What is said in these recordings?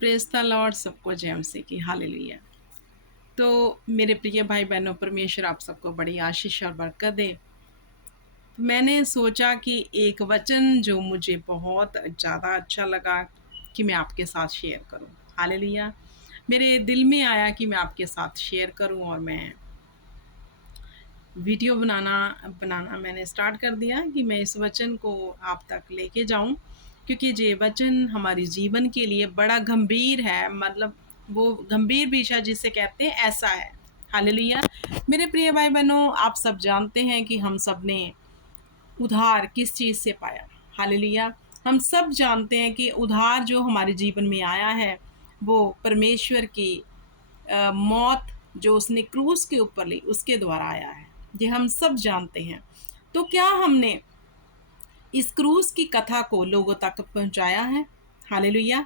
Praise the Lord, सबको जय मसीह की, हालेलुया। तो मेरे प्रिय भाई बहनों, परमेश्वर आप सबको बड़ी आशीष और बरकत दे। मैंने सोचा कि एक वचन जो मुझे बहुत ज़्यादा अच्छा लगा कि मैं आपके साथ शेयर करूं। हालेलुया। मेरे दिल में आया कि मैं आपके साथ शेयर करूं और मैं वीडियो बनाना बनाना मैंने स्टार्ट कर दिया कि मैं इस वचन को आप तक लेके जाऊं, क्योंकि ये वचन हमारे जीवन के लिए बड़ा गंभीर है। मतलब वो गंभीर विषय जिसे कहते हैं, ऐसा है। हालेलुया। मेरे प्रिय भाई बहनों, आप सब जानते हैं कि हम सब ने उधार किस चीज़ से पाया। हालेलुया। हम सब जानते हैं कि उधार जो हमारे जीवन में आया है वो परमेश्वर की मौत जो उसने क्रूस के ऊपर ली उसके द्वारा आया है। ये हम सब जानते हैं। तो क्या हमने इस क्रूस की कथा को लोगों तक पहुंचाया है? हालेलुया।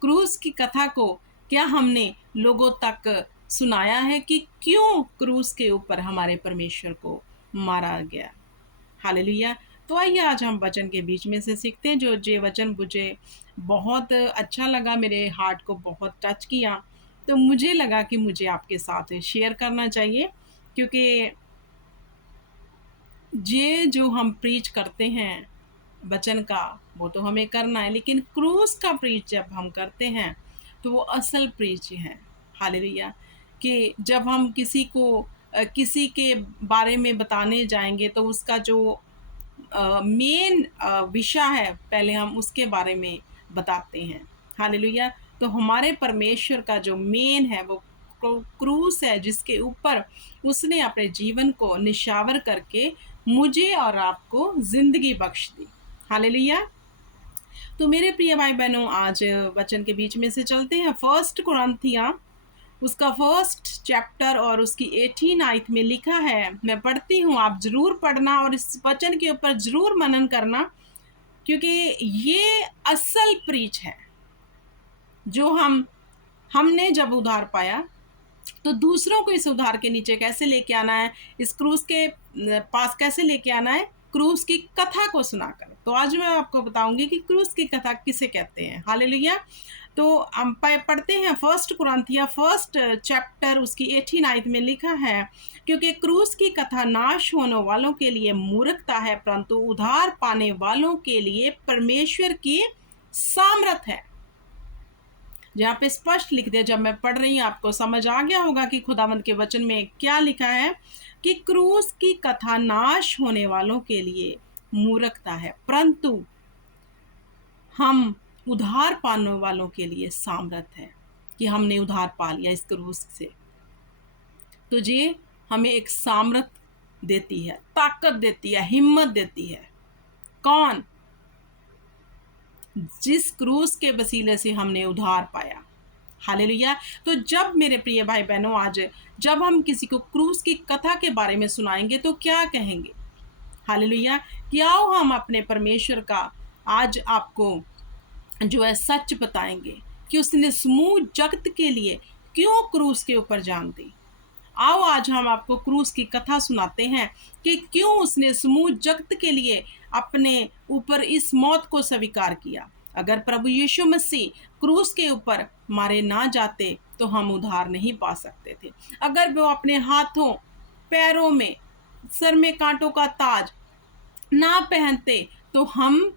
क्रूस की कथा को क्या हमने लोगों तक सुनाया है कि क्यों क्रूस के ऊपर हमारे परमेश्वर को मारा गया? हालेलुया। तो आइए आज हम वचन के बीच में से सीखते हैं। जो ये वचन मुझे बहुत अच्छा लगा, मेरे हार्ट को बहुत टच किया, तो मुझे लगा कि मुझे आपके साथ शेयर करना चाहिए, क्योंकि ये जो हम प्रीच करते हैं वचन का, वो तो हमें करना है, लेकिन क्रूस का प्रीच जब हम करते हैं तो वो असल प्रीच है। हालेलुया। कि जब हम किसी को किसी के बारे में बताने जाएंगे तो उसका जो मेन विषय है, पहले हम उसके बारे में बताते हैं। हालेलुया। तो हमारे परमेश्वर का जो मेन है वो क्रूस है, जिसके ऊपर उसने अपने जीवन को निशावर करके मुझे और आपको जिंदगी बख्श दी। हालेलुया। तो मेरे प्रिय भाई बहनों, आज वचन के बीच में से चलते हैं। फर्स्ट कुरिन्थियां उसका फर्स्ट चैप्टर और उसकी 18 आयत में लिखा है, मैं पढ़ती हूँ, आप जरूर पढ़ना और इस वचन के ऊपर जरूर मनन करना, क्योंकि ये असल प्रीच है। जो हमने जब उधार पाया तो दूसरों को इस उधार के नीचे कैसे लेके आना है, इस क्रूस के पास कैसे लेके आना है, क्रूस की कथा को सुनाकर। तो आज मैं आपको बताऊंगी कि क्रूस की कथा किसे कहते हैं। हालेलुया। तो हम पढ़ते हैं फर्स्ट कुरिन्थियां फर्स्ट चैप्टर उसकी 18 आयत में लिखा है, क्योंकि क्रूस की कथा नाश होने वालों के लिए मूर्खता है, परंतु उधार पाने वालों के लिए परमेश्वर की सामर्थ है। जहाँ पे स्पष्ट लिख दिया, जब मैं पढ़ रही हूँ आपको समझ आ गया होगा कि खुदावंद के वचन में क्या लिखा है, कि क्रूस की कथा नाश होने वालों के लिए मूर्खता है, परंतु हम उधार पाने वालों के लिए सामर्थ है, कि हमने उधार पा लिया इस क्रूस से। तो ये हमें एक सामर्थ देती है, ताकत देती है, हिम्मत देती है। कौन? जिस क्रूस के वसीले से हमने उधार पाया। हालेलुया। तो जब मेरे प्रिय भाई बहनों, आज जब हम किसी को क्रूस की कथा के बारे में सुनाएंगे तो क्या कहेंगे? हालेलुया। क्या हम अपने परमेश्वर का आज आपको जो है सच बताएंगे कि उसने समूह जगत के लिए क्यों क्रूस के ऊपर जान दी। आओ आज हम आपको क्रूस की कथा सुनाते हैं कि क्यों उसने समूह जगत के लिए अपने ऊपर इस मौत को स्वीकार किया। अगर प्रभु यीशु मसीह क्रूस के ऊपर मारे ना जाते तो हम उद्धार नहीं पा सकते थे। अगर वो अपने हाथों पैरों में सर में कांटों का ताज ना पहनते तो हम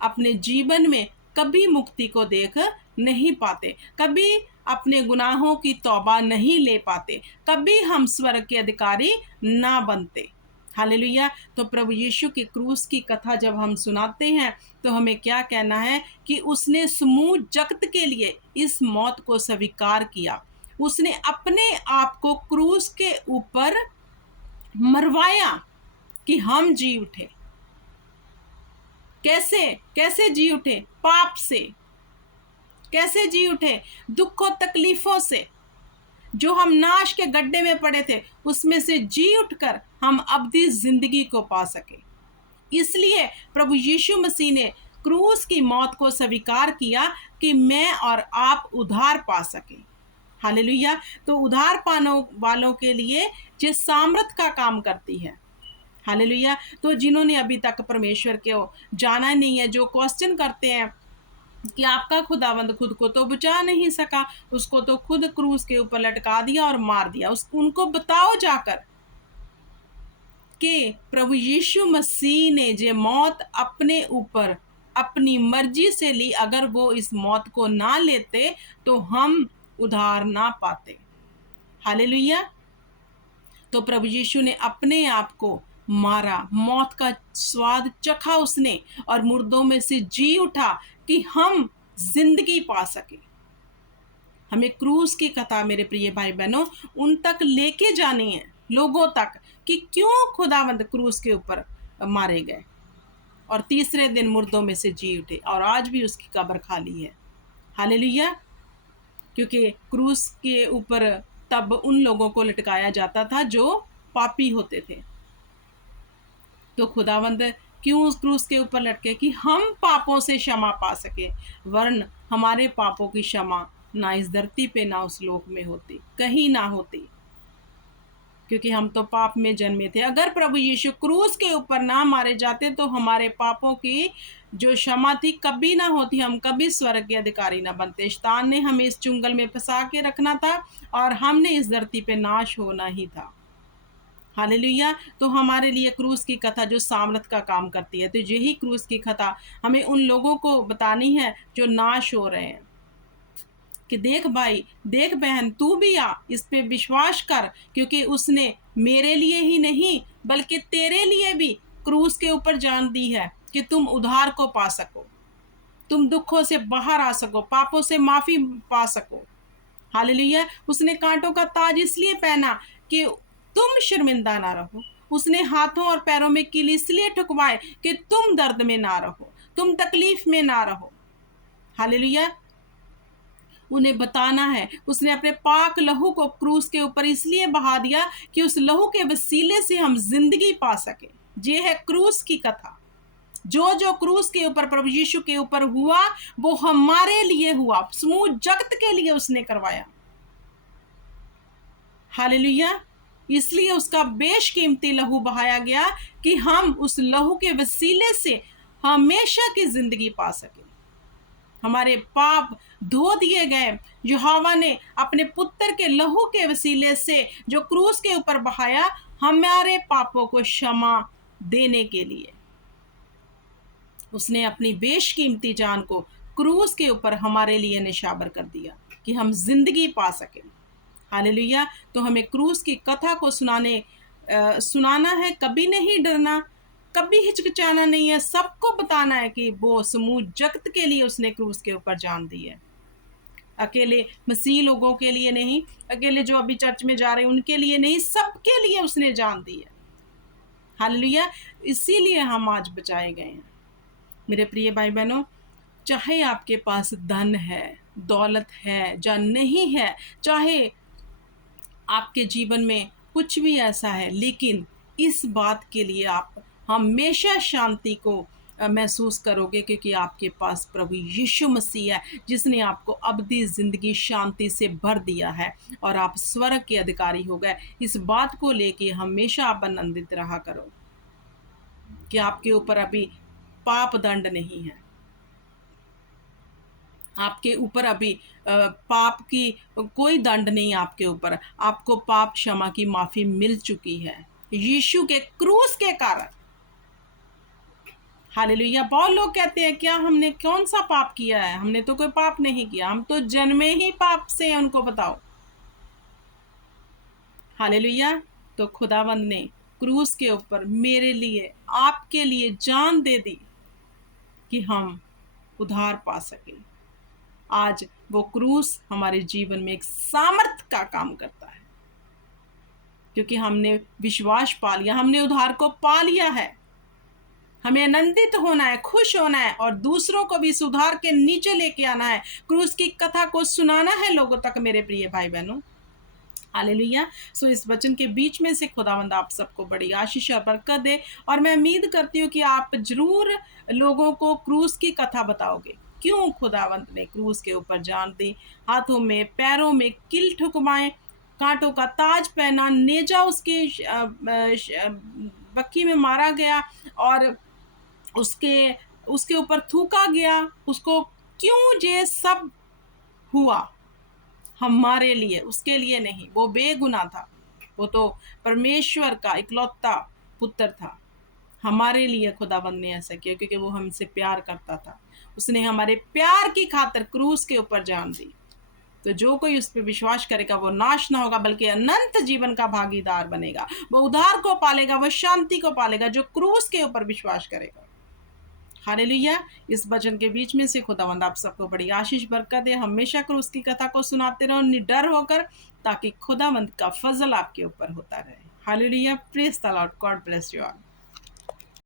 अपने जीवन में कभी मुक्ति को देख नहीं पाते, कभी अपने गुनाहों की तौबा नहीं ले पाते, कभी हम स्वर्ग के अधिकारी ना बनते। हालेलुया। तो प्रभु यीशु की क्रूस की कथा जब हम सुनाते हैं तो हमें क्या कहना है, कि उसने समूह जगत के लिए इस मौत को स्वीकार किया। उसने अपने आप को क्रूस के ऊपर मरवाया कि हम जी उठे। कैसे कैसे जी उठे? पाप से। कैसे जी उठे? दुखों तकलीफों से। जो हम नाश के गड्ढे में पड़े थे उसमें से जी उठकर हम अब्दी जिंदगी को पा सके। इसलिए प्रभु यीशु मसीह ने क्रूस की मौत को स्वीकार किया कि मैं और आप उद्धार पा सके। हालेलुया। तो उद्धार पाने वालों के लिए ये सामर्थ का काम करती है। हालेलुया। तो जिन्होंने अभी तक परमेश्वर को जाना नहीं है, जो क्वेश्चन करते हैं कि आपका खुदावंद खुद को तो बचा नहीं सका, उसको तो खुद क्रूस के ऊपर लटका दिया और मार दिया। उनको बताओ जाकर कि प्रभु यीशु मसीह ने जे मौत अपने ऊपर अपनी मर्जी से ली, अगर वो इस मौत को ना लेते तो हम उधार ना पाते। हालेलुया। तो प्रभु यीशु ने अपने आप को मारा, मौत का स्वाद चखा उसने, और मुर्दों में से जी उठा कि हम जिंदगी पा सके। हमें क्रूस की कथा मेरे प्रिय भाई बहनों उन तक लेके जानी है, लोगों तक, कि क्यों खुदावंद क्रूस के ऊपर मारे गए और तीसरे दिन मुर्दों में से जी उठे, और आज भी उसकी कब्र खाली है। हालेलुया। क्योंकि क्रूस के ऊपर तब उन लोगों को लटकाया जाता था जो पापी होते थे। तो खुदावंद क्यों उस क्रूस के ऊपर लटके? कि हम पापों से क्षमा पा सके, वरन हमारे पापों की क्षमा ना इस धरती पे ना उस लोक में होती, कहीं ना होती, क्योंकि हम तो पाप में जन्मे थे। अगर प्रभु यीशु क्रूस के ऊपर ना मारे जाते तो हमारे पापों की जो क्षमा थी कभी ना होती, हम कभी स्वर्ग के अधिकारी ना बनते। शैतान ने हमें इस चुंगल में फंसा के रखना था और हमने इस धरती पे नाश होना ही था। हालेलुया। तो हमारे लिए क्रूस की कथा जो सामर्थ का काम करती है, तो यही क्रूस की कथा हमें उन लोगों को बतानी है जो नाश हो रहे हैं, कि देख भाई, देख बहन, तू भी आ, इस पे विश्वास कर, क्योंकि उसने मेरे लिए ही नहीं बल्कि तेरे लिए भी क्रूस के ऊपर जान दी है कि तुम उद्धार को पा सको, तुम दुखों से बाहर आ सको, पापों से माफी पा सको। हालेलुया। उसने कांटों का ताज इसलिए पहना कि तुम शर्मिंदा ना रहो। उसने हाथों और पैरों में कील इसलिए ठुकवाए कि तुम दर्द में ना रहो, तुम तकलीफ में ना रहो। हालेलुया। उन्हें बताना है, उसने अपने पाक लहू को क्रूस के ऊपर इसलिए बहा दिया कि उस लहू के वसीले से हम जिंदगी पा सके। ये है क्रूस की कथा। जो जो क्रूस के ऊपर प्रभु यीशु के ऊपर हुआ वो हमारे लिए हुआ, समूह जगत के लिए उसने करवाया। हालेलुया। इसलिए उसका बेशकीमती लहू बहाया गया कि हम उस लहू के वसीले से हमेशा की जिंदगी पा सके। हमारे पाप धो दिए गए। यहोवा ने अपने पुत्र के लहू के वसीले से जो क्रूस के ऊपर बहाया, हमारे पापों को क्षमा देने के लिए उसने अपनी बेशकीमती जान को क्रूस के ऊपर हमारे लिए निशावर कर दिया कि हम जिंदगी पा सकें। हालेलुया। तो हमें क्रूस की कथा को सुनाना है, कभी नहीं डरना, कभी हिचकिचाना नहीं है, सबको बताना है कि वो समूह जगत के लिए उसने क्रूस के ऊपर जान दी है। अकेले मसीह लोगों के लिए नहीं, अकेले जो अभी चर्च में जा रहे हैं उनके लिए नहीं, सबके लिए उसने जान दी है। हालेलुया। इसीलिए हम आज बचाए गए हैं। मेरे प्रिय भाई बहनों, चाहे आपके पास धन है, दौलत है या नहीं है, चाहे आपके जीवन में कुछ भी ऐसा है, लेकिन इस बात के लिए आप हमेशा शांति को महसूस करोगे, क्योंकि आपके पास प्रभु यीशु मसीह है जिसने आपको अबदी ज़िंदगी शांति से भर दिया है और आप स्वर्ग के अधिकारी हो गए। इस बात को लेके हमेशा आप आनंदित रहा करो कि आपके ऊपर अभी पाप दंड नहीं है, आपके ऊपर अभी पाप की कोई दंड नहीं, आपके ऊपर आपको पाप क्षमा की माफी मिल चुकी है यीशु के क्रूस के कारण। हालेलुया। बहुत लोग कहते हैं क्या हमने कौन सा पाप किया है? हमने तो कोई पाप नहीं किया, हम तो जन्मे ही पाप से हैं। उनको बताओ। हालेलुया। तो खुदावंद ने क्रूस के ऊपर मेरे लिए, आपके लिए जान दे दी कि हम उद्धार पा सके। आज वो क्रूस हमारे जीवन में एक सामर्थ का काम करता है, क्योंकि हमने विश्वास पा लिया, हमने उद्धार को पा लिया है। हमें आनंदित होना है, खुश होना है और दूसरों को भी सुधार के नीचे लेके आना है। क्रूस की कथा को सुनाना है लोगों तक, मेरे प्रिय भाई बहनों। हालेलुया। सो इस वचन के बीच में से खुदावंद आप सबको बड़ी आशीष और बरकत दे, और मैं उम्मीद करती हूँ कि आप जरूर लोगों को क्रूस की कथा बताओगे, क्यों खुदावंद ने क्रूस के ऊपर जान दी, हाथों में पैरों में किल ठुकवाए, कांटों का ताज पहना, नेजा उसके बक्की में मारा गया और उसके ऊपर थूका गया, उसको क्यों ये सब हुआ हमारे लिए, उसके लिए नहीं। वो बेगुनाह था, वो तो परमेश्वर का इकलौता पुत्र था। हमारे लिए खुदाबंद ने ऐसा किया क्योंकि वो हमसे प्यार करता था। उसने हमारे प्यार की खातिर क्रूस के ऊपर जान दी। तो जो कोई उस पर विश्वास करेगा वो नाश ना होगा बल्कि अनंत जीवन का भागीदार बनेगा। वो उद्धार को पालेगा, वो शांति को पालेगा जो क्रूस के ऊपर विश्वास करेगा। हालेलुया। इस वचन के बीच में से खुदावंद आप सबको बड़ी आशीष बरकत दे। हमेशा क्रूस की कथा को सुनाते रहो निडर होकर, ताकि खुदावंद का फजल आपके ऊपर होता रहे। Hallelujah. Praise the Lord. God bless you all.